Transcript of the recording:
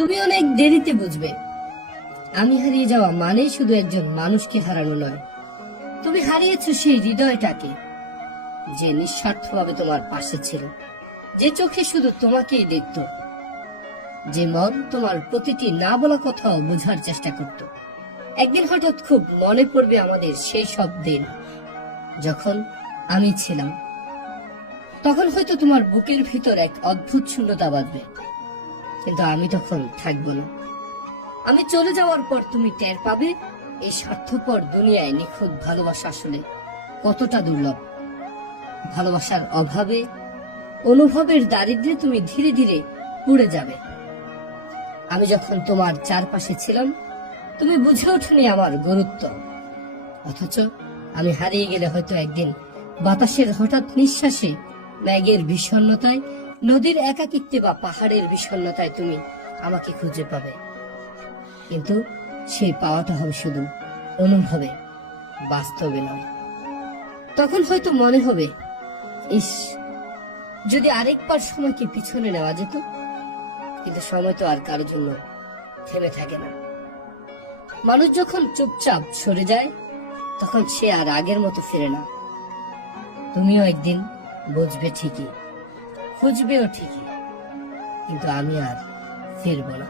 তুমি অনেক দেরিতে বুঝবে আমি হারিয়ে যাওয়া মানে শুধু একজন মানুষকে হারানো নয়, তুমি হারিয়েছো সেই হৃদয়টাকে যে নিঃস্বার্থভাবে তোমার পাশে ছিল, যে চোখে শুধু তোমাকেই দেখত, যে মন তোমার প্রতিটি না বলা কথাও বোঝার চেষ্টা করত। একদিন হঠাৎ খুব মনে পড়বে আমাদের সেই সব দিন যখন আমি ছিলাম। তখন হয়তো তোমার বুকের ভিতর এক অদ্ভুত শূন্যতা বাঁধবে, কিন্তু আমি তখন থাকবো না। আমি চলে যাওয়ার পর তুমি টের পাবে এই স্বার্থপর দুনিয়ায় নিখুঁত ভালোবাসা আসলে কতটা দুর্লভ। ভালোবাসার অভাবে, অনুভবের দারিদ্র্যে তুমি ধীরে ধীরে পুড়ে যাবে। আমি যখন তোমার চারপাশে ছিলাম তুমি বুঝে ওঠনি আমার গুরুত্ব, অথচ আমি হারিয়ে গেলে হয়তো একদিন বাতাসের হঠাৎ নিঃশ্বাসে, মেঘের বিষণ্ণতায়, নদীর একাকিত্বে বা পাহাড়ের বিষণ্ণতায় তুমি আমাকে খুঁজে পাবে। কিন্তু সেই পাওয়াটা হবে শুধু অনুভবে, বাস্তবে নয়। তখন হয়তো মনে হবে, ইস, যদি আরেকবার সময়কে পিছনে নেওয়া যেত। কিন্তু সময় তো আর কারোর জন্য থেমে থাকে না। মানুষ যখন চুপচাপ সরে যায় তখন সে আর আগের মতো ফিরে না। তুমিও একদিন বুঝবে ঠিকই, খুঁজবেও ঠিকই, কিন্তু আমি আর ফিরবো না।